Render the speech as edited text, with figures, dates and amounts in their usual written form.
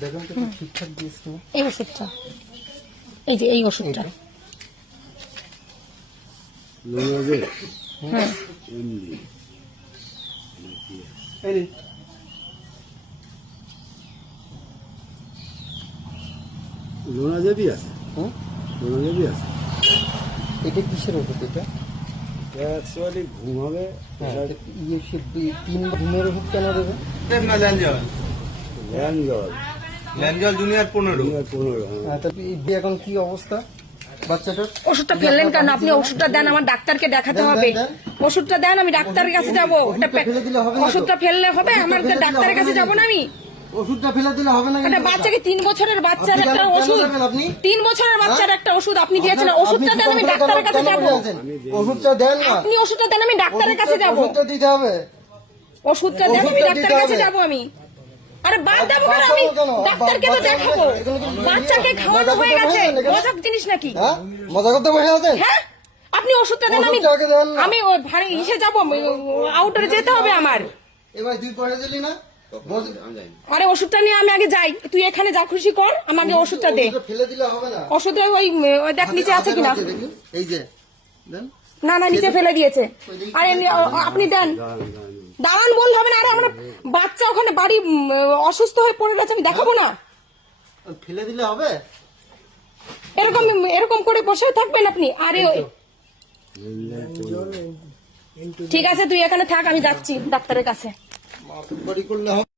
দেখুন তো ঠিকঠাক দিয়েছি না। এই ওষুধটা, এই যে এই ওষুধটা। হ্যাঁ এই নিন। লোনা দেবী আছে, হুম? লোনা দেবী আছে। এটা কিসের ওষুধ এটা? অ্যাকচুয়ালি ঘুম হবে। হ্যাঁ, ইয়ে সে 3 ঘুমের ওষুধ কেন দেবে? ল্যান্ডজল জুনিয়র 15। 15। হ্যাঁ, তা এখন কি অবস্থা বাচ্চাটার? ওষুধটা ফেললেন কেন আপনি? ওষুধটা দেন, আমার ডাক্তারকে দেখাতে দেন, হবে। দেন। ওষুধটা দেন, আমি ডাক্তারের কাছে যাবো। ওষুধটা ফেলে দিলে হবে না তো? ওষুধটা ফেললে হবে? ওষুধটা আমার ফেলে দিলে ডাক্তারের হবে কাছে না যাবো না আমি? ওষুধটা ফেলে দিলে হবে না একটা কিন্তু। বাচ্চাকে 3 বছরের বাচ্চার আপনি একটা কেন ওষুধ, দেবেন আপনি? 3 বছরের বাচ্চার একটা ওষুধ আপনি দিয়েছেন। আপনি ওষুধটা দেন, আমি কি ডাক্তারের কাছে কেন যাবো। বলেছেন? ওষুধটা দেন না। আপনি ওষুধটা দেন, আমি ডাক্তারের কাছে যাবো। ওষুধটা দিতে হবে। ওষুধটা দেন, আমি ওষুধটা ডাক্তারের দিতে কাছে হবে। যাবো আমি। আরে বাদ দেবো কেন? আমি ডাক্তারকে তো দেখাবো। বাচ্চাকে খাওয়ানো হয়ে গেছে, মজার জিনিস নাকি? হ্যাঁ, মজা করতে বসে আছেন? হ্যাঁ, আপনি ওষুধটা দেন, আমি ওষুধটা আগে দেন না। আমি ওই ভারী ইসে যাবো, আউটারে যেতে হবে আমার। এবার তুই পড়ে দিলি না? আরে ওষুধটা নিয়ে আমি আগে যাই, তুই এখানে যা খুশি কর, আমাকে ওষুধটা দে। ওষুধটা ফেলে দিলে হবে না। ওষুধটা ওই দেখ নিচে আছে কিনা। এই যে দেন। না না, নিচে ফেলে দিয়েছে। আরে আপনি দেন। দাঁড়ান বলতে হবে না। আরে আমার বাচ্চা ওখানে বাড়ি অসুস্থ হয়ে পড়ে গেছে, আমি দেখাবো না? ফেলে দিলে হবে? এরকম এরকম করে বসে থাকবেন আপনি? আরে ঠিক আছে, তুই এখানে থাক, আমি যাচ্ছি ডাক্তারের কাছে। মাতব্বরি করলে হবে।